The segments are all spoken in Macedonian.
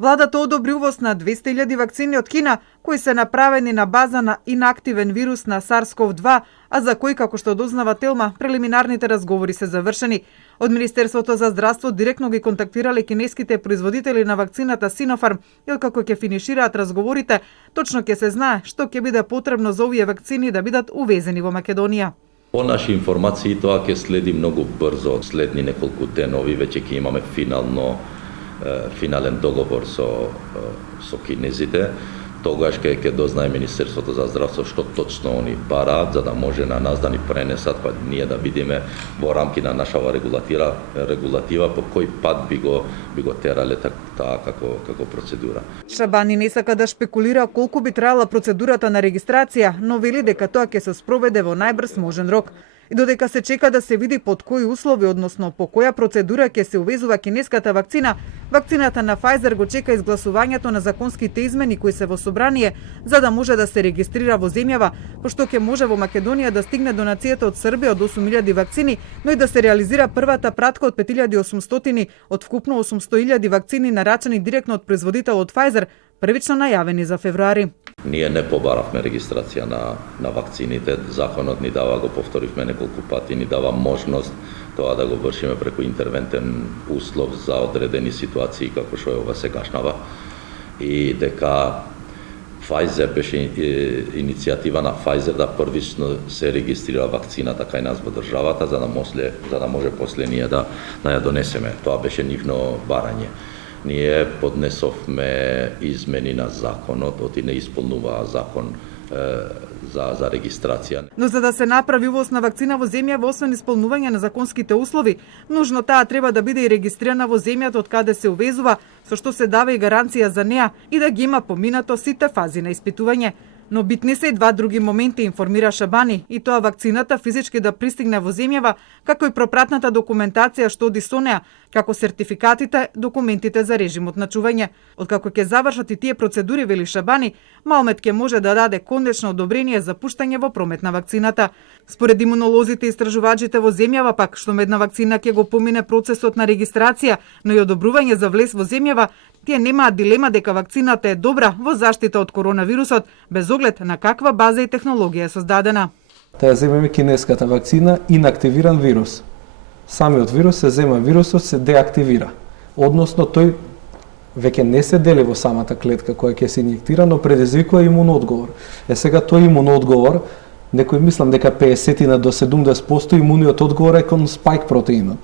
Владата одобри увоз на 200.000 вакцини од Кина, кои се направени на база на инактивен вирус на SARS-CoV-2, а за кои, како што дознава Телма, прелиминарните разговори се завршени. Од Министерството за здравство директно ги контактирале кинеските производители на вакцината Sinopharm и откако ќе финишираат разговорите, точно ќе се знае што ќе биде потребно за овие вакцини да бидат увезени во Македонија. По наши информации тоа ќе следи многу брзо, следни неколку денови, веќе ќе имаме финален договор со кинезите. Тогаш ќе дознае Министерството за здравство што точно они бараат, за да може на нас да ни пренесат, па ние да видиме во рамки на нашава регулатива по кој пат би го терале таа како процедура. Шабани не сака да шпекулира колку би траела процедурата на регистрација, но вели дека тоа ќе се спроведе во најбрз можен рок. И додека се чека да се види под кои услови, односно по која процедура ќе се увезува кинеската вакцина, вакцината на Pfizer го чека изгласувањето на законските измени кои се во собрание, за да може да се регистрира во земјава, пошто ќе може во Македонија да стигне донацијата од Србија од 8.000 вакцини, но и да се реализира првата пратка од 5.800 од вкупно 800.000 вакцини нарачани директно од производителот Pfizer, првично најавени за февруари. Ние не побаравме регистрација на вакцините. Законот ни дава, го повторивме неколку пати, ни дава можност тоа да го вршиме преку интервентен услов за одредени ситуации како што е ова сегашнава. И дека Pfizer беше иницијатива на Pfizer да првично се регистрира вакцината кај нас во државата, за да може после ние да ја донесеме. Тоа беше нивно барање. Ние поднесовме измени на законот, оти не исполнуваа закон за регистрација. Но за да се направи увоз на вакцина во земјава, освен исполнување на законските услови, нужно таа треба да биде и регистрирана во земјата од каде се увезува, со што се дава и гаранција за неа и да ги има поминато сите фази на испитување. Но битни се и два други моменти, информира Шабани, и тоа вакцината физички да пристигне во земјава, како и пропратната документација што оди со неа, како сертификатите, документите за режимот на чување. Откако ќе завршат и тие процедури, вели Шабани, Маомед ќе може да даде конечно одобрение за пуштање во промет на вакцината. Според имунолозите и истражувачите во земјава пак, што една вакцина ќе го помине процесот на регистрација, но и одобрување за влез во земјава, тие немаат дилема дека вакцината е добра во заштита од коронавирусот, без оглед на каква база и технологија е создадена. Ја земеме кинеската вакцина инактивиран вирус. Самиот вирус се зема вирусот, се деактивира. Односно, тој веќе не се дели во самата клетка која ќе се инјектира, но предизвикува имуноодговор. Сега тој имуноодговор, некој мислам дека 50 до 70% имуниот одговор е кон спајк протеинот.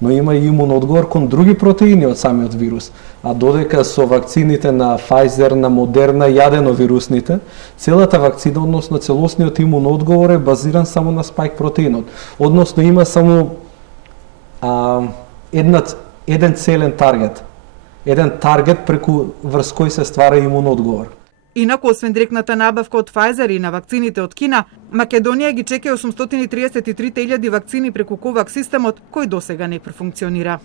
Но има и имуноодговор кон други протеини од самиот вирус. А додека со вакцините на Pfizer, на Moderna и аденовирусните, целата вакцина, односно целосниот имуноодговор е базиран само на спајк протеинот. Односно има само еден целен таргет. Еден таргет преку врз кој се ствара имуноодговор. Инаку, освен директната набавка од Pfizer и на вакцините од Кина, Македонија ги чека 833.000 вакцини преку COVAX системот, кој досега не профункционира.